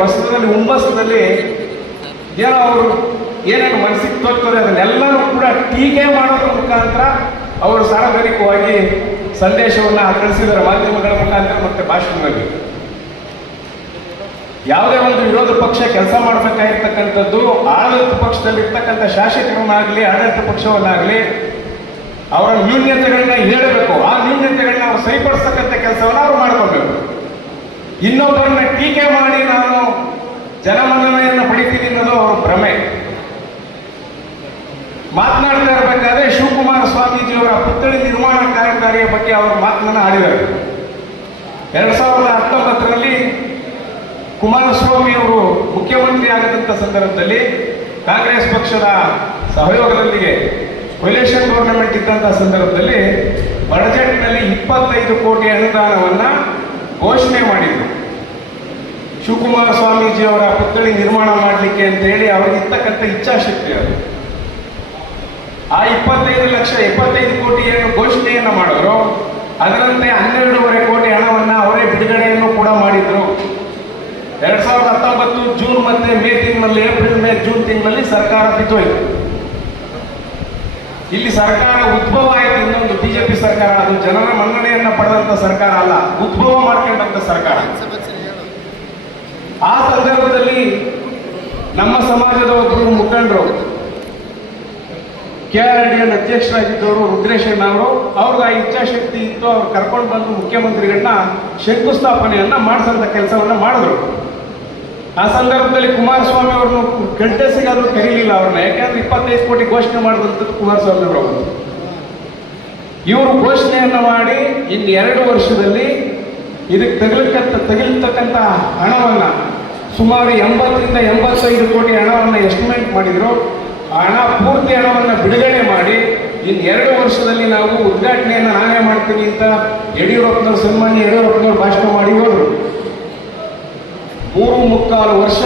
ವಸ್ತ್ರದಲ್ಲಿ ಹುಂಬಸದಲ್ಲಿ ಏನೋ ಅವರು ಏನೇನು ಮನಸ್ಸಿಗೆ ತೋರ್ತದೆ ಅದನ್ನೆಲ್ಲರೂ ಕೂಡ ಟೀಕೆ ಮಾಡೋದ್ರ ಮುಖಾಂತರ ಅವರು ಸಾರ್ವಜನಿಕವಾಗಿ ಸಂದೇಶವನ್ನು ಕಳಿಸಿದ್ದಾರೆ ಮಾಧ್ಯಮಗಳ ಮುಖಾಂತರ ಮತ್ತೆ ಭಾಷಣದಲ್ಲಿ. ಯಾವುದೇ ಒಂದು ವಿರೋಧ ಪಕ್ಷ ಕೆಲಸ ಮಾಡಬೇಕಾಗಿರ್ತಕ್ಕಂಥದ್ದು, ಆಡಳಿತ ಪಕ್ಷದಲ್ಲಿರ್ತಕ್ಕಂಥ ಶಾಸಕರನ್ನಾಗಲಿ, ಆಡಳಿತ ಪಕ್ಷವನ್ನಾಗಲಿ ಅವರ ನ್ಯೂನ್ಯತೆಗಳನ್ನ ಹೇಳಬೇಕು. ಆ ನ್ಯೂನ್ಯತೆಗಳನ್ನ ಅವ್ರು ಸರಿಪಡಿಸ್ತಕ್ಕಂಥ ಕೆಲಸವನ್ನು ಅವ್ರು ಮಾಡ್ಕೊಬೇಕು ಇನ್ನೊಬ್ಬರನ್ನ ಟೀಕೆ ಮಾಡಿ ನಾನು ಜನಮನ್ನಣೆಯನ್ನು ಪಡಿತೀನಿ ಅನ್ನೋದು ಅವರು ಭ್ರಮೆ. ಮಾತನಾಡ್ತಾ ಇರಬೇಕಾದ್ರೆ ಶಿವಕುಮಾರ ಸ್ವಾಮೀಜಿಯವರ ಪುತ್ಥಳಿ ನಿರ್ಮಾಣ ಕಾರ್ಯಕಾರಿಯ ಬಗ್ಗೆ ಅವರು ಮಾತನ್ನ ಆಡಿದರು ಎರಡ್ ಸಾವಿರದ ಹತ್ತೊಂಬತ್ತರಲ್ಲಿ ಕುಮಾರಸ್ವಾಮಿ ಅವರು ಮುಖ್ಯಮಂತ್ರಿ ಆಗದಂತ ಸಂದರ್ಭದಲ್ಲಿ ಕಾಂಗ್ರೆಸ್ ಪಕ್ಷದ ಸಹಯೋಗದೊಂದಿಗೆ ಕೊಲೇಷನ್ ಗೌರ್ಮೆಂಟ್ ಇದ್ದಂಥ ಸಂದರ್ಭದಲ್ಲಿ ಬಜೆಟ್ನಲ್ಲಿ ಇಪ್ಪತ್ತೈದು ಕೋಟಿ ಅನುದಾನವನ್ನು ಘೋಷಣೆ ಮಾಡಿದ್ರು. ಶಿವಕುಮಾರ ಸ್ವಾಮೀಜಿ ಅವರ ಪುತ್ಥಳಿ ನಿರ್ಮಾಣ ಮಾಡಲಿಕ್ಕೆ ಅಂತ ಹೇಳಿ ಅವರಿಗಿರ್ತಕ್ಕಂಥ ಇಚ್ಛಾಶಕ್ತಿ ಅದು. ಆ ಇಪ್ಪತ್ತೈದು ಲಕ್ಷ, ಇಪ್ಪತ್ತೈದು ಕೋಟಿ ಏನು ಘೋಷಣೆಯನ್ನು ಮಾಡಿದ್ರು. ಅದರಂತೆ ಹನ್ನೆರಡೂವರೆ ಕೋಟಿ ಹಣವನ್ನ ಅವರೇ ಬಿಡುಗಡೆಯನ್ನು ಕೂಡ ಮಾಡಿದ್ರು. ಎರಡ್ ಸಾವಿರದ ಹತ್ತೊಂಬತ್ತು ಜೂನ್ ಮತ್ತೆ ಮೇ ತಿಂಗಳಲ್ಲಿ, ಏಪ್ರಿಲ್, ಮೇ, ಜೂನ್ ತಿಂಗಳಲ್ಲಿ ಸರ್ಕಾರ ಬಿದ್ದೋಯ್ತು. ಇಲ್ಲಿ ಸರ್ಕಾರ ಉದ್ಭವ ಆಯಿತು, ಇನ್ನೊಂದು ಬಿಜೆಪಿ ಸರ್ಕಾರ. ಅದು ಜನರ ಮನ್ನಣೆಯನ್ನ ಪಡೆದಂತ ಸರ್ಕಾರ ಅಲ್ಲ, ಉದ್ಭವ ಮಾಡ್ಕೊಂಡಂತ ಸರ್ಕಾರ. ಆ ಸಂದರ್ಭದಲ್ಲಿ ನಮ್ಮ ಸಮಾಜದ ಒಬ್ಬರು ಮುಖಂಡರು ಕೆ ಆರ್ ಡಿ ಎನ್ ಅಧ್ಯಕ್ಷರಾಗಿದ್ದವರು ರುದ್ರೇಶನ್ ಅವರು ಅವ್ರಿಗೆ ಆ ಇಚ್ಛಾಶಕ್ತಿ ಇತ್ತು, ಅವ್ರು ಕರ್ಕೊಂಡು ಬಂದು ಮುಖ್ಯಮಂತ್ರಿಗಳನ್ನ ಶಂಕುಸ್ಥಾಪನೆಯನ್ನ ಮಾಡಿಸಂತ ಕೆಲಸವನ್ನ ಮಾಡಿದ್ರು. ಆ ಸಂದರ್ಭದಲ್ಲಿ ಕುಮಾರಸ್ವಾಮಿ ಅವ್ರನ್ನು ಗಂಟೆಸಿಗಾದ್ರೂ ಕರೀಲಿಲ್ಲ ಅವ್ರನ್ನ, ಯಾಕೆಂದ್ರೆ ಇಪ್ಪತ್ತೈದು ಕೋಟಿ ಘೋಷಣೆ ಮಾಡಿದಂಥದ್ದು ಕುಮಾರಸ್ವಾಮಿ ಅವರು. ಇವರು ಘೋಷಣೆಯನ್ನು ಮಾಡಿ ಇನ್ನು ಎರಡು ವರ್ಷದಲ್ಲಿ ಇದಕ್ಕೆ ತಗಲಿಕ್ಕ ತಗಿಲ್ತಕ್ಕಂಥ ಹಣವನ್ನ ಸುಮಾರು ಎಂಬತ್ತರಿಂದ ಎಂಬತ್ತೈದು ಕೋಟಿ ಹಣವನ್ನು ಎಸ್ಟಿಮೇಟ್ ಮಾಡಿದ್ರು. ಆ ಹಣ ಪೂರ್ತಿ ಹಣವನ್ನು ಬಿಡುಗಡೆ ಮಾಡಿ ಇನ್ನು ಎರಡು ವರ್ಷದಲ್ಲಿ ನಾವು ಉದ್ಘಾಟನೆಯನ್ನು ನಾನೇ ಮಾಡ್ತೀನಿ ಅಂತ ಯಡಿಯೂರಪ್ಪನವ್ರ ಸನ್ಮಾನ್ಯ ಯಡಿಯೂರಪ್ಪನವ್ರು ಭಾಷಣ ಮಾಡಿ ಹೋದರು. ಮೂರು ಮುಕ್ಕಾಲು ವರ್ಷ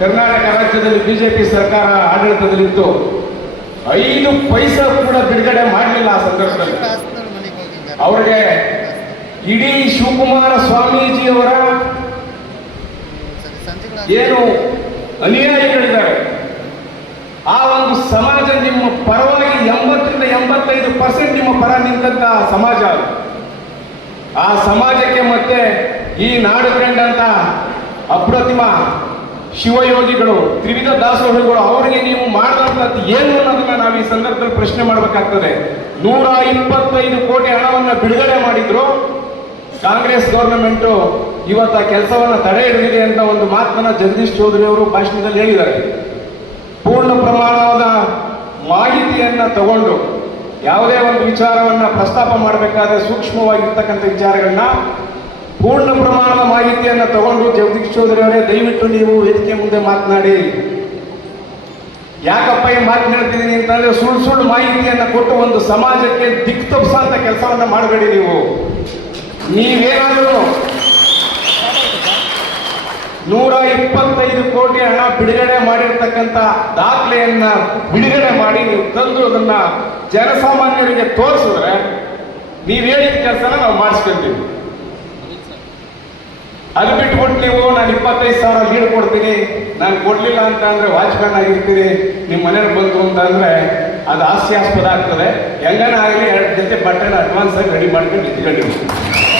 ಕರ್ನಾಟಕ ರಾಜ್ಯದಲ್ಲಿ ಬಿಜೆಪಿ ಸರ್ಕಾರ ಆಡಳಿತದಲ್ಲಿತ್ತು. ಐದು ಪೈಸಾ ಕೂಡ ಬಿಡುಗಡೆ ಮಾಡಲಿಲ್ಲ ಆ ಸಂದರ್ಭದಲ್ಲಿ. ಅವರಿಗೆ ಇಡೀ ಶಿವಕುಮಾರ ಸ್ವಾಮೀಜಿಯವರ ಏನು ಅನುಯಾಯಿಗಳಿದ್ದಾರೆ ಆ ಒಂದು ಸಮಾಜ ನಿಮ್ಮ ಪರವಾಗಿ ಎಂಬತ್ತರಿಂದ ಎಂಬತ್ತೈದು ಪರ್ಸೆಂಟ್ ನಿಮ್ಮ ಪರ ನಿಂತ ಸಮಾಜ ಆ ಸಮಾಜಕ್ಕೆ ಮತ್ತೆ ಈ ನಾಡು ಕಂಡಂತ ಅಪ್ರತಿಮ ಶಿವಯೋಗಿಗಳು, ತ್ರಿವಿಧ ದಾಸೋಹಿಗಳು, ಅವರಿಗೆ ನೀವು ಮಾಡಿದಂಥದ್ದು ಏನು ಅನ್ನೋದನ್ನ ನಾವು ಈ ಸಂದರ್ಭದಲ್ಲಿ ಪ್ರಶ್ನೆ ಮಾಡಬೇಕಾಗ್ತದೆ. ನೂರ ಇಪ್ಪತ್ತೈದು ಕೋಟಿ ಹಣವನ್ನು ಬಿಡುಗಡೆ ಮಾಡಿದ್ರು ಕಾಂಗ್ರೆಸ್ ಗವರ್ನಮೆಂಟು ಇವತ್ತು ಆ ಕೆಲಸವನ್ನು ತಡೆ ಹಿಡಿದಿದೆ ಅಂತ ಒಂದು ಮಾತನ್ನ ಜಗದೀಶ್ ಚೌಧರಿ ಅವರು ಭಾಷಣದಲ್ಲಿ ಹೇಳಿದ್ದಾರೆ. ಪೂರ್ಣ ಪ್ರಮಾಣದ ಮಾಹಿತಿಯನ್ನ ತಗೊಂಡು ಯಾವುದೇ ಒಂದು ವಿಚಾರವನ್ನ ಪ್ರಸ್ತಾಪ ಮಾಡಬೇಕಾದ್ರೆ ಸೂಕ್ಷ್ಮವಾಗಿರ್ತಕ್ಕಂಥ ವಿಚಾರಗಳನ್ನ ಪೂರ್ಣ ಪ್ರಮಾಣದ ಮಾಹಿತಿಯನ್ನು ತಗೊಂಡು ಜಗದೀಶ್ ಚೌಧರಿ ಅವರೇ, ದಯವಿಟ್ಟು ನೀವು ವೇದಿಕೆ ಮುಂದೆ ಮಾತನಾಡಿ. ಯಾಕಪ್ಪ ಈ ಮಾತನಾಡ್ತಿದ್ದೀನಿ ಅಂತಂದ್ರೆ ಸುಳ್ಳು ಸುಳ್ಳು ಮಾಹಿತಿಯನ್ನು ಕೊಟ್ಟು ಒಂದು ಸಮಾಜಕ್ಕೆ ದಿಕ್ ತಪ್ಪಿಸಂತ ಕೆಲಸವನ್ನ ಮಾಡಬೇಡಿ ನೀವು. ನೀವೇನಾದರೂ ನೂರ ಇಪ್ಪತ್ತೈದು ಕೋಟಿ ಹಣ ಬಿಡುಗಡೆ ಮಾಡಿರ್ತಕ್ಕಂಥ ದಾಖಲೆಯನ್ನ ಬಿಡುಗಡೆ ಮಾಡಿ ನೀವು ತಂದು ಅದನ್ನ ಜನಸಾಮಾನ್ಯರಿಗೆ ತೋರಿಸಿದ್ರೆ ನೀವು ಹೇಳಿದ ಕೆಲಸನ ನಾವು ಮಾಡಿಸ್ಕೊಂತೀವಿ. ಅದು ಬಿಟ್ಬಿಟ್ಟು ನೀವು ನಾನು ಇಪ್ಪತ್ತೈದು ಸಾವಿರ ಲೀಡ್ ಕೊಡ್ತೀನಿ, ನಾನು ಕೊಡ್ಲಿಲ್ಲ ಅಂತ ಅಂದ್ರೆ ವಾಚ್ಮ್ಯಾನ್ ಆಗಿರ್ತೀನಿ ನಿಮ್ಮ ಮನೇಲಿ ಬಂತು ಅಂತ ಅಂದ್ರೆ ಅದು ಹಾಸ್ಯಾಸ್ಪದ ಆಗ್ತದೆ. ಹೆಂಗನ ಆಗಲಿ, ಎರಡು ಜೊತೆ ಬಟ್ಟೆನ ಅಡ್ವಾನ್ಸ್ ಆಗಿ ರೆಡಿ ಮಾಡ್ಕೊಂಡು ಇಟ್ಕೊಂಡಿರ್ತೀವಿ